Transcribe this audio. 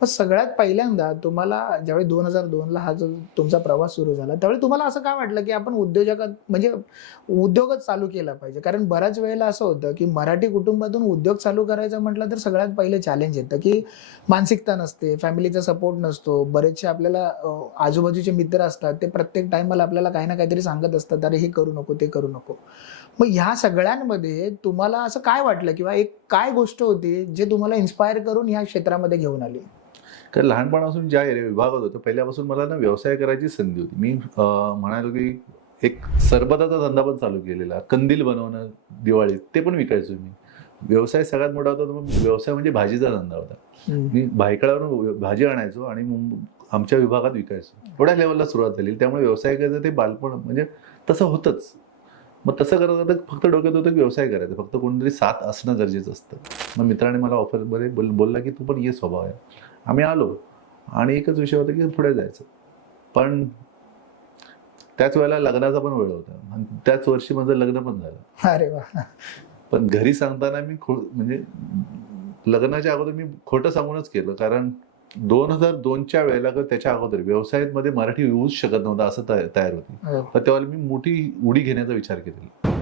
पण सगळ्यात पहिल्यांदा तुम्हाला ज्यावेळी 2002ला हा जो तुमचा प्रवास सुरू झाला, त्यावेळी तुम्हाला असं काय वाटलं, की आपण उद्योजकात म्हणजे उद्योगच चालू केला पाहिजे? कारण बऱ्याच वेळेला असं होतं, की मराठी कुटुंबातून उद्योग चालू करायचं म्हटलं तर सगळ्यात पहिले चॅलेंज येतं, की मानसिकता नसते, फॅमिलीचा सपोर्ट नसतो. बरेचसे आपल्याला आजूबाजूचे मित्र असतात, ते प्रत्येक टाईमाला आपल्याला काही ना काहीतरी सांगत असतात, "अरे हे करू नको, ते करू नको." मग ह्या सगळ्यांमध्ये तुम्हाला असं काय वाटलं किंवा एक काय गोष्ट होती, जे तुम्हाला इन्स्पायर करून ह्या क्षेत्रामध्ये घेऊन आली? कारण लहानपणापासून ज्या विभागात होतो पहिल्यापासून मला ना व्यवसाय करायची संधी होती. मी म्हणालो की एक सरबताचा धंदा पण चालू केलेला. कंदील बनवणं दिवाळीत ते पण विकायचो मी. व्यवसाय सगळ्यात मोठा होता तो व्यवसाय म्हणजे भाजीचा धंदा होता. हं. मी भायखळ्यावरून भाजी आणायचो आणि आमच्या विभागात विकायचो. एवढ्या लेवलला सुरुवात झाली. त्यामुळे व्यवसाय करायचं ते बालपण म्हणजे तसं होतंच. मग तसं करत करता फक्त डोक्यात होतं की व्यवसाय करायचा. फक्त कोणीतरी साथ असणं गरजेचं असतं. मग मित्राने मला ऑफरमध्ये बोलला की तू पण ये स्वभाव आहे. आम्ही आलो आणि एकच विषय होता की पुढे जायचं. पण त्याच वेळेला लग्नाचा पण वेळ होता आणि त्याच वर्षी माझं लग्न पण झालं. अरे वाह! पण घरी सांगताना मी म्हणजे लग्नाच्या अगोदर मी खोटं सांगूनच केलं. कारण 2002च्या वेळेला किंवा त्याच्या अगोदर व्यवसायामध्ये मराठी येऊच शकत नव्हता असं तयार होती. हो. तर तेव्हा मी मोठी उडी घेण्याचा विचार केलेला.